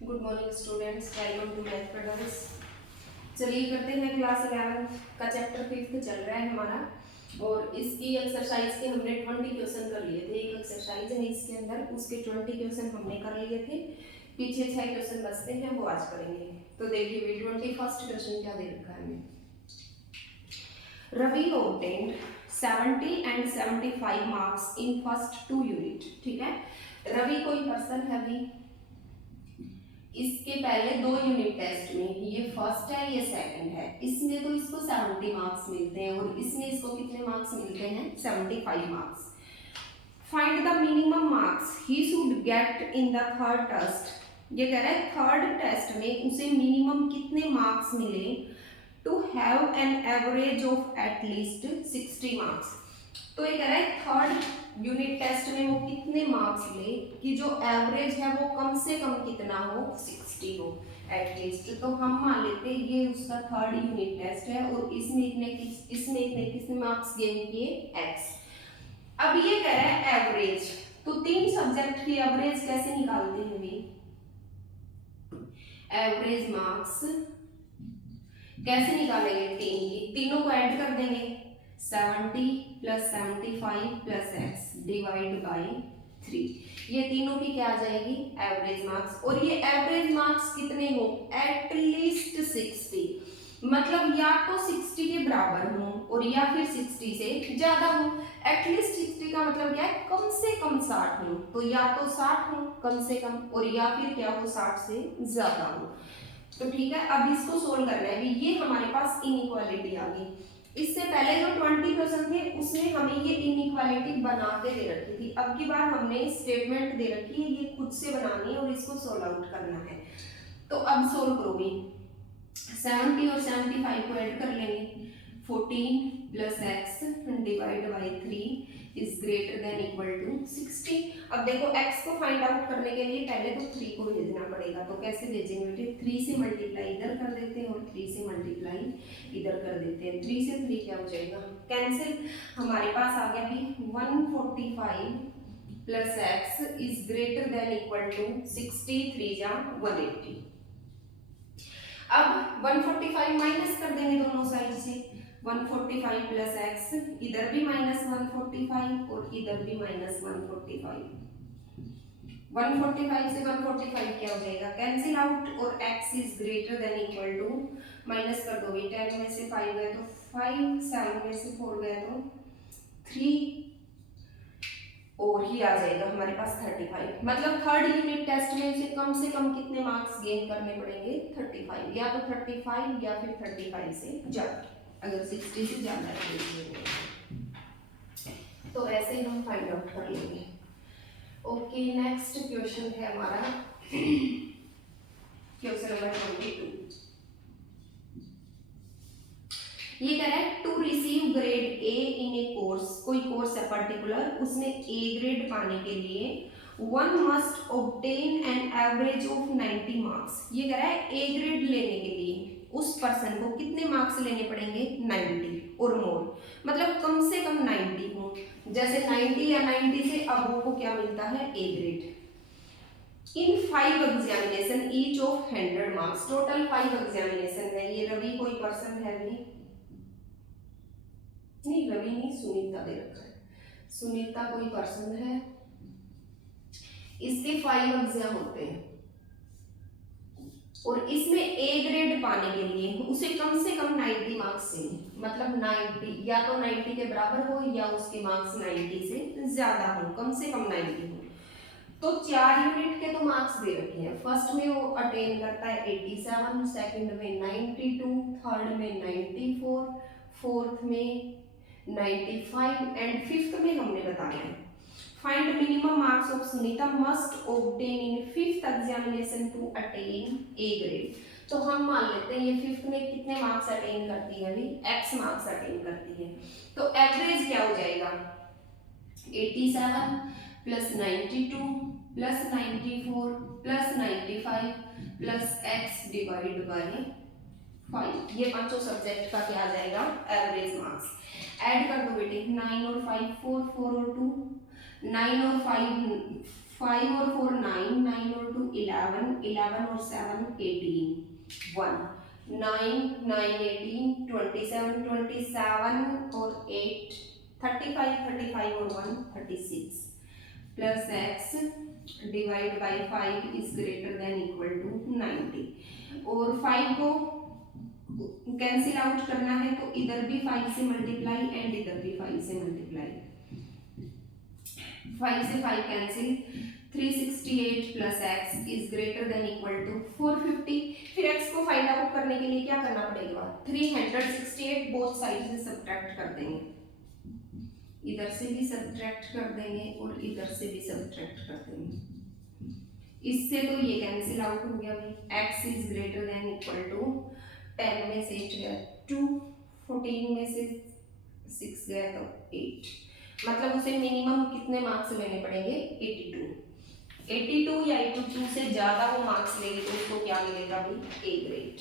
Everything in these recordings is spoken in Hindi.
Good morning students, welcome to Math Pedals. चलिए करते हैं क्लास 11 का चैप्टर 5 चल रहा है हमारा। और इसकी एक्सरसाइज के हमने 20 क्वेश्चन कर लिए थे। एक एक्सरसाइज है इसके अंदर, उसके 20 क्वेश्चन हमने कर लिए थे। पीछे 6 क्वेश्चन बचते हैं, वो आज करेंगे। तो देखिए भी 21st क्वेश्चन क्या दे रखा है हमें। Ravi obtained 70 and 75 marks in first 2 unit. ठीक है, रवि कोई पर्सन है भी, इसके पहले 2 यूनिट टेस्ट में, ये फर्स्ट है ये सेकंड है, इसमें तो इसको 70 मार्क्स मिलते हैं और इसमें इसको कितने मार्क्स मिलते हैं 75 marks. Find the minimum marks he should get in the third test. ये कह रहा है थर्ड टेस्ट में उसे मिनिमम कितने मार्क्स मिले to have an average of at least 60 marks. तो ये कह रहा है थर्ड यूनिट टेस्ट में वो कितने मार्क्स ले कि जो एवरेज है वो कम से कम कितना हो 60 हो एटलीस्ट। तो हम मान लेते हैं ये उसका थर्ड यूनिट टेस्ट है और इसमें इतने कितने मार्क्स गेन किए x। अब ये कह रहा है एवरेज, तो 3 सब्जेक्ट की एवरेज कैसे निकालते हैं भी, एवरेज मार्क्स कैसे निकालेंगे, तीनों को ऐड कर देंगे 70 plus 75 plus x divide by 3। ये तीनों की क्या आ जाएगी एवरेज मार्क्स। और ये एवरेज मार्क्स कितने हो एटलीस्ट 60, मतलब या तो 60 के बराबर हो और या फिर 60 से ज्यादा हो। एटलीस्ट 60 का मतलब क्या है कम से कम 60 हो, तो या तो 60 हो कम से कम और या फिर क्या हो 60 से ज्यादा हो। तो ठीक है, अब इसको सोल्व करना है। ये हमारे पास इनइक्वालिटी आ गई। इससे पहले जो 20 क्वेश्चन थे उसमें हमें ये इनइक्वालिटी बना के दे रखी थी। अब की बार हमने स्टेटमेंट दे रखी है, ये खुद से बनानी है और इसको सोल्व आउट करना है। तो अब सोल्व करोगे 70 और 75 को ऐड कर लेंगे, 14 plus x divide by 3 is greater than equal to 60। अब देखो x को फाइंड आउट करने के लिए पहले तो 3 को भेजना पड़ेगा। तो कैसे भेजेंगे बेटे, 3 से मल्टीप्लाई इधर कर देते हैं और 3 से मल्टीप्लाई इधर कर देते हैं। 3 से 3 क्या हो जाएगा कैंसिल, हमारे पास आ गया भी 145 plus x is greater than equal to 60, 3 जा 180। अब 145 माइनस कर देंगे दोनों साइड से, 145 प्लस एक्स, इधर भी माइनस 145 और इधर भी माइनस 145। 145 से 145 क्या हो जाएगा कैंसिल आउट और x is greater than equal to, minus कर दोगे 10 में से 5 गए तो 5, 7 में से 4 गए तो 3 और ही आ जाएगा हमारे पास 35। मतलब थर्ड यूनिट टेस्ट में उसे कम से कम कितने मार्क्स गेन करने पड़ेंगे 35, या तो 35 या फिर 35 से ज्यादा, अगर 60 से ज्यादा है तो ऐसे ही हम फाइंड आउट कर लेंगे। ओके, नेक्स्ट क्वेश्चन है हमारा क्वेश्चन नंबर 22। ये कह रहा है to receive grade A in a course, कोई कोर्स है पर्टिकुलर, उसमें ए ग्रेड पाने के लिए one must obtain an average of 90 marks. ये कह रहा है ए ग्रेड लेने के लिए उस पर्सन को कितने मार्क्स लेने पड़ेंगे 90 और मोर, मतलब कम से कम 90 हो। जैसे 90 या 90 से अब को क्या मिलता है A grade. In 5 examination each of 100 marks, total 5 examination है। ये रवि कोई पर्सन है भी नहीं, रवि नहीं सुनीता दे रखा है, सुनीता कोई पर्सन है, इसके 5 एग्जाम होते हैं और इसमें ए ग्रेड पाने के लिए उसे कम से कम 90 मार्क्स चाहिए, मतलब 90 या तो 90 के बराबर हो या उसके मार्क्स 90 से ज्यादा हो, कम से कम 90 हो। तो 4 यूनिट के तो मार्क्स दे रखे हैं। फर्स्ट में वो अटेन करता है 87, सेकंड में 92, थर्ड में 94, फोर्थ में 95 एंड फिफ्थ में हमने बताया है find minimum marks of Sunita must obtain in fifth examination to attain A grade. तो हम मान लेते हैं ये फिफ्थ में कितने मार्क्स अटेन करती है अभी x मार्क्स अटेन करती है। तो एवरेज क्या हो जाएगा 87 plus 92 plus 94 plus 95 plus x divide by 5। ये पांचों सब्जेक्ट का क्या आ जाएगा एवरेज मार्क्स। ऐड कर दो बेटे 9 और 5 4, 4 और 2, 9 और 5 5 और 4 9, 9 और 2 11, 11 और 7 18, 1 9 9 18 27, 27 और 8 35, 35 और 1 36 plus x divide by 5 is greater than equal to 90। और 5 को कैंसिल आउट करना है तो इधर भी 5 से मल्टीप्लाई एंड इधर भी 5 से मल्टीप्लाई, 5 से 5 cancel, 368 plus x is greater than equal to 450। फिर x को फाइंड आउट करने के लिए क्या करना पड़ेगा, 368 बोथ साइड से सब्ट्रैक्ट कर देंगे, इधर से भी सब्ट्रैक्ट कर देंगे और इधर से भी सब्ट्रैक्ट कर देंगे। इससे तो ये कैंसिल आउट हो गया भाई, x is greater than equal to 10 में से 8 गया 2, 14 में से 6 गया तो 8, मतलब उसे मिनिमम कितने मार्क्स लेने पड़ेंगे, 82 या 82 से ज्यादा वो मार्क्स लेगी तो उसको क्या मिलेगा भाई, ए ग्रेड।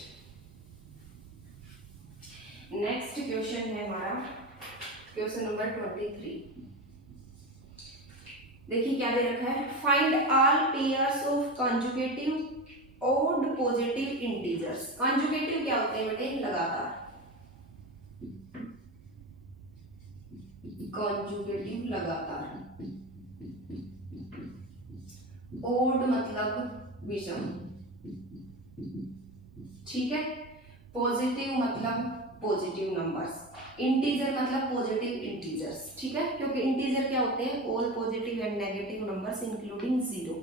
नेक्स्ट क्वेश्चन है हमारा क्वेश्चन नंबर 23। देखिए क्या दे रखा है, find all pairs of conjugative odd positive integers. Conjugative क्या होते हैं बेटे, लगातार, कॉन्जुगेटिव लगातार, ओड मतलब विषम, ठीक है, पॉजिटिव मतलब पॉजिटिव नंबर्स, इंटीजर मतलब पॉजिटिव इंटीजर्स, ठीक है, क्योंकि इंटीजर क्या होते हैं, all positive and negative numbers including zero.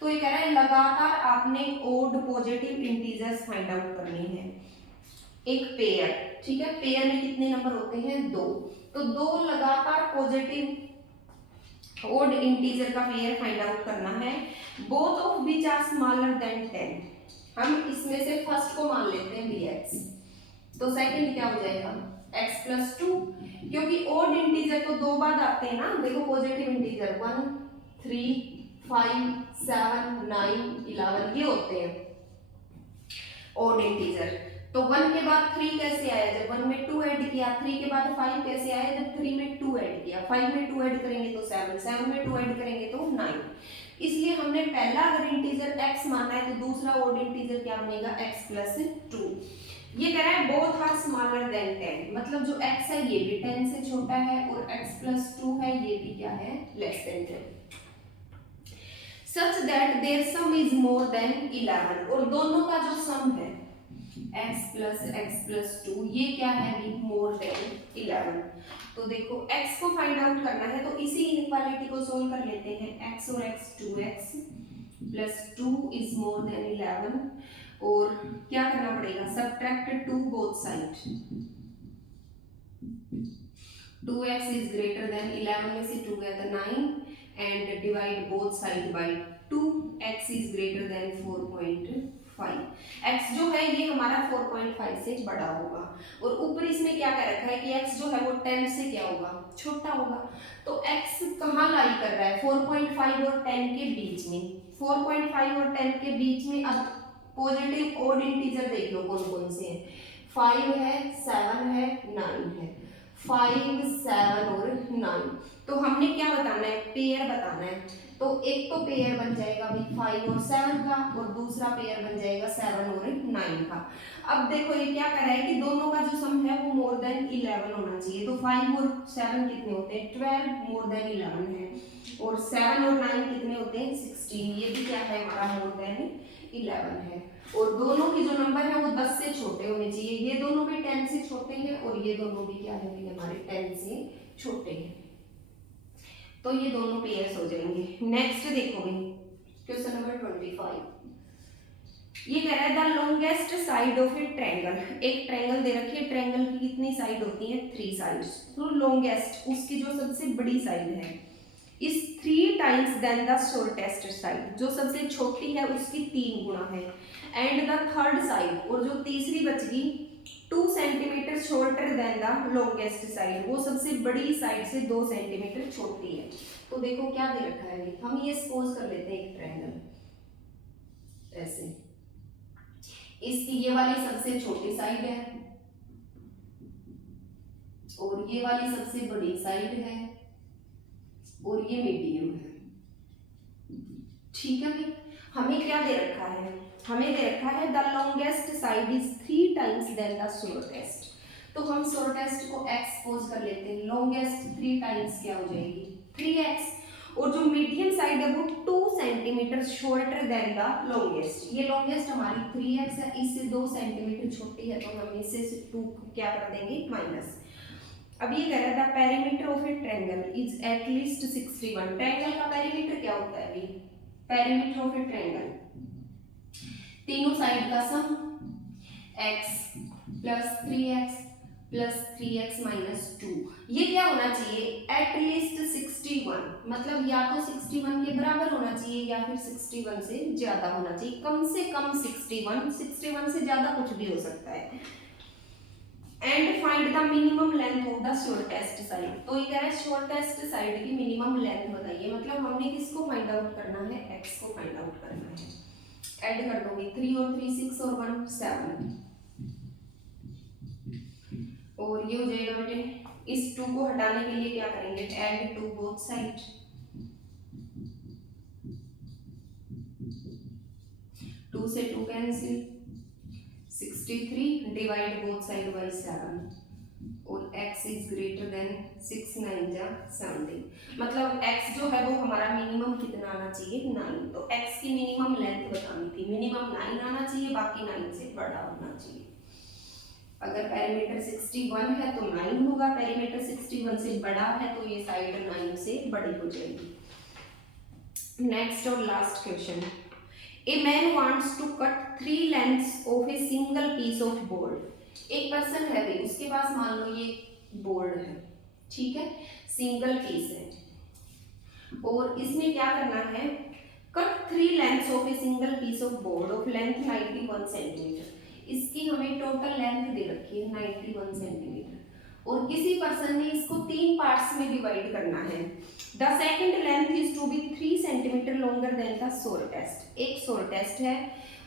तो ये कह रहा है लगातार आपने odd positive integers find out करने हैं, एक पेयर, ठीक है, पेयर में कितने नंबर होते हैं, 2, तो 2 लगातार पॉजिटिव ओड इंटीजर का पेयर फाइंड आउट करना है, both of which are smaller than 10। हम इसमें से फर्स्ट को मान लेते हैं bx, तो सेकंड क्या हो जाएगा x प्लस 2, क्योंकि ओड इंटीजर तो 2 बार आते हैं ना, देखो पॉजिटिव इंटीजर 1 3 5 7 9 11 ये होते हैं ओड इंटीजर। तो 1 के बाद 3 कैसे आया, जब 1 में 2 ऐड किया, 3 के बाद 5 कैसे आया, जब 3 में 2 ऐड किया, 5 में 2 ऐड करेंगे तो 7, 7 में 2 ऐड करेंगे तो 9। इसलिए हमने पहला अगर इंटीजर x माना है तो दूसरा ओड इंटीजर क्या बनेगा, x प्लस 2। ये कह रहा है बोथ आर स्मॉलर देन 10, मतलब जो x है ये भी 10 से छोटा है और x प्लस 2 है ये भी क्या है, less than 10, such that their sum is more than 11, और दोनों का जो सम है x प्लस 2 ये क्या है भी, मोर देन 11। तो देखो x को फाइंड आउट करना है तो इसी इनइक्वालिटी को सोल्व कर लेते हैं, x और x 2x plus 2 is more than 11, और क्या करना पड़ेगा, subtract 2 both side, 2x is greater then 11 में से 2 गया था 9 and divide both side by 2, x is greater then 4.5, x जो है ये हमारा 4.5 से बड़ा होगा, और ऊपर इसमें क्या कह रखा है कि x जो है वो 10 से क्या होगा, छोटा होगा। तो x कहाँ लाई कर रहा है, 4.5 और 10 के बीच में, 4.5 और 10 के बीच में। अब पॉजिटिव ओड इंटीजर देख लो कौन कौन से हैं, 5 है 7 है 9 है, 5 7 और 9। तो हमने क्या बताना है, पेयर बताना है, तो एक तो पेयर बन जाएगा भाई 5 और 7 का, और दूसरा पेयर बन जाएगा 7 और 9 का। अब देखो ये क्या कर रहा है कि दोनों का जो सम है वो मोर देन 11 होना चाहिए, तो 5 और 7 कितने होते हैं, 12 मोर देन 11 है, और 7 और 9 कितने होते हैं, 16, ये भी क्या है हमारा मोर देन 11 है, और दोनों की जो नंबर है वो 10 से छोटे होने चाहिए, ये दोनों भी 10 से छोटे हैं और ये दोनों भी क्या है हमारे 10 से छोटे हैं, तो ये दोनों पेयर्स हो जाएंगे। नेक्स्ट देखो क्वेश्चन नंबर 25, ये कह रहा है the longest side of A triangle, एक ट्रायंगल दे रखी है, ट्रायंगल की कितनी साइड होती है, 3 साइड्स, तो लॉन्गेस्ट उसकी जो सबसे बड़ी साइड है is 3 times than the shortest side, जो सबसे छोटी है उसकी 3 गुना है, एंड द थर्ड साइड, और जो तीसरी बचगी 2 centimetre shorter than the longest side, वो सबसे बड़ी साइड से 2 सेंटीमीटर छोटी है। तो देखो क्या दे रखा है, हम ये सपोज कर लेते हैं एक ट्रायंगल ऐसे, इसकी ये वाली सबसे छोटी साइड है और ये वाली सबसे बड़ी साइड है और ये मीडियम है, ठीक है भाई, हमें क्या दे रखा है, हमें दे रखा है the longest side is 3 times than the shortest. तो हम शॉर्टेस्ट को x पोज कर लेते हैं, लॉन्गेस्ट 3 टाइम्स क्या हो जाएगी 3x, और जो मीडियम साइड है वो 2 centimetre shorter than the longest. ये लॉन्गेस्ट हमारी 3x है, इससे 2 सेंटीमीटर छोटी है, तो हम इससे 2 क्या कर देंगे माइनस। अब ये कह रहा था perimeter of A triangle is at least 61। Triangle का पेरीमीटर क्या होता है अभी, पेरीमीटर ऑफ ए ट्रायंगल, तीनों साइड का सम x plus 3x plus 3x minus 2, ये क्या होना चाहिए एट लीस्ट 61, मतलब या तो 61 के बराबर होना चाहिए या फिर 61 से ज्यादा होना चाहिए, कम से कम 61 से ज्यादा कुछ भी हो सकता है। And find the minimum length of the shortest side, तो ये कह रहा है शॉर्टेस्ट साइड की मिनिमम लेंथ बताइए, मतलब हमने किसको फाइंड आउट करना है, x को फाइंड आउट करना है। ऐड कर दोगे 3 और 3 6 और 1 7, और ये हो जाएगा बेटे, इस 2 को हटाने के लिए क्या करेंगे, ऐड टू बोथ साइड, 2 से 2 cancel, 63 divide both side by 7, और x इज ग्रेटर देन 6 9 जा 17, मतलब x जो है वो हमारा मिनिमम कितना आना चाहिए 9, तो x की मिनिमम लेंथ बतानी थी, मिनिमम 9 आना चाहिए, बाकी 9 से बड़ा होना चाहिए। अगर पेरीमीटर 61 है तो 9 होगा, पेरीमीटर 61 से बड़ा है तो ये साइड 9 से बड़ी हो जाएगी। नेक्स्ट और last question, a man wants to cut 3 lengths of a single piece of board. एक पर्सन है भाई, उसके पास मान लो ये बोर्ड है, ठीक है, सिंगल पीस है, और इसमें क्या करना है, cut 3 lengths of a single piece of board of length 91 centimetre. इसकी हमें टोटल लेंथ दे रखी है 91 सेंटीमीटर, और किसी पर्सन ने इसको 3 पार्ट्स में डिवाइड करना है। The second length is to be 3 centimetre longer than the shortest. एक शॉर्टेस्ट है,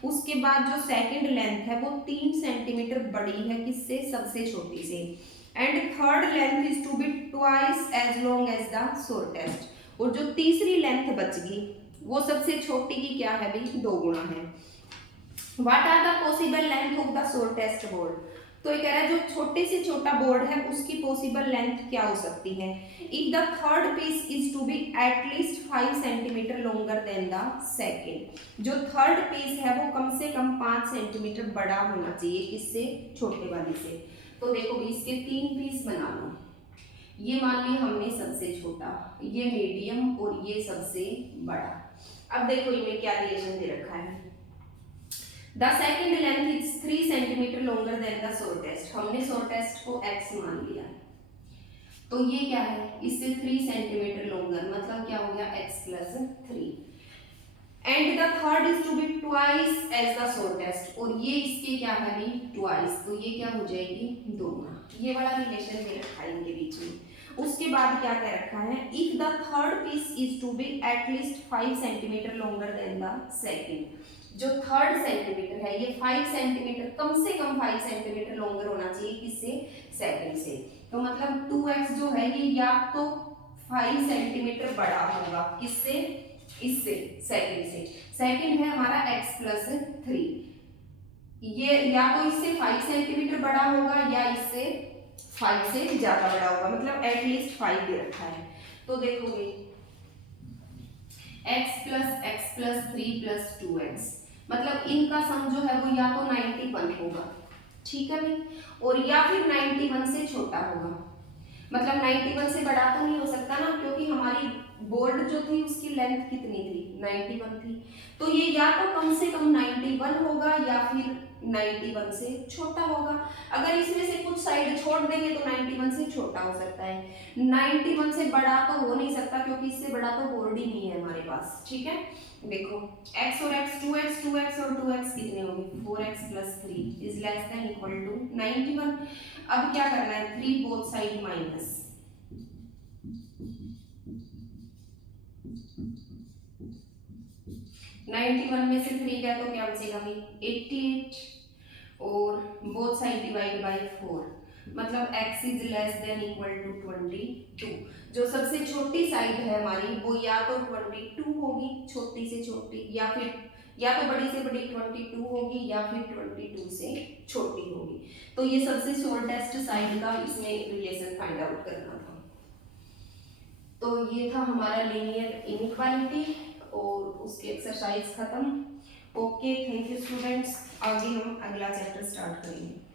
उसके बाद जो सेकंड लेंथ है वो 3 सेंटीमीटर बड़ी है, किससे, सबसे छोटी से, and third length is to be twice as long as the shortest, और जो तीसरी लेंथ बच गई वो सबसे छोटी की क्या है भाई 2 गुना है। What are the possible length of the shortest board? तो ये कह रहा है जो छोटे से छोटा बोर्ड है उसकी पॉसिबल लेंथ क्या हो सकती है। If the third piece is to be at least 5 centimetre longer than the second, जो थर्ड पीस है वो कम से कम 5 सेंटीमीटर बड़ा होना चाहिए, किससे, छोटे वाले से। तो देखो इसके 3 पीस बना लो, ये मान लिया हमने सबसे छोटा, ये मीडियम और ये सबसे बड़ा। अब देखो इनमें क्या रिलेशन दे रखा है, the second length is 3 centimetre longer than the shortest, हमने शॉर्टेस्ट को x मान लिया, तो ये क्या है, इससे 3 सेंटीमीटर लॉन्गर, मतलब क्या हो गया x plus 3, and the third is to be twice as the shortest, और ये इसके क्या है भी ट्वाइस, तो ये क्या हो जाएगी 2 गुना। ये वाला रिलेशन दे रखा है इनके बीच में। उसके बाद क्या कह रखा है, if the third piece is to be at least 5 centimetre longer than the second, जो थर्ड सेंटीमीटर है ये 5 सेंटीमीटर, कम से कम 5 सेंटीमीटर लॉन्गर होना चाहिए, किससे, सेकंड से। तो मतलब 2x जो है ये या तो 5 सेंटीमीटर बड़ा होगा, किससे, इससे, सेकंड से। सेकंड है हमारा x प्लस 3, ये या तो इससे 5 सेंटीमीटर बड़ा होगा या इससे 5 से ज्यादा बड़ा होगा, मतलब एटलीस्ट 5 दे रखा है। तो देखोगे x प्लस 3 प्लस 2x, मतलब इनका सम जो है वो या तो 91 होगा, ठीक है भाई, और या फिर 91 से छोटा होगा, मतलब 91 से बड़ा तो नहीं हो सकता ना, क्योंकि हमारी बोर्ड जो थी उसकी लेंथ कितनी थी 91 थी, तो ये या तो कम से कम 91 होगा या फिर 91 से छोटा होगा। अगर इसमें से कुछ साइड छोड़ देंगे तो 91 से छोटा हो सकता है, 91 से बड़ा तो हो नहीं सकता क्योंकि इससे बड़ा तो बोर्ड ही नहीं है हमारे पास, ठीक है। देखो x और x 2x और 2x कितने होंगे 4x plus 3 is less than equal to 91। अब क्या करना है, 3 बोथ साइड माइनस, में से 3 गया तो क्या बचेगा भाई 88, और बोथ साइड डिवाइड बाय 4, मतलब x is less than equal to 22। जो सबसे छोटी साइड है हमारी वो या तो 22 होगी, छोटी से छोटी, या तो बड़ी से बड़ी 22 होगी या फिर 22 से छोटी होगी। तो ये सबसे शॉर्टेस्ट साइड का इसमें रिलेशन फाइंड आउट करना था। तो ये था हमारा लीनियर इनइक्वालिटी और उसकी एक्सरसाइज खत्म। Okay, thank you students. आगे हम अगला चैप्टर स्टार्ट करेंगे।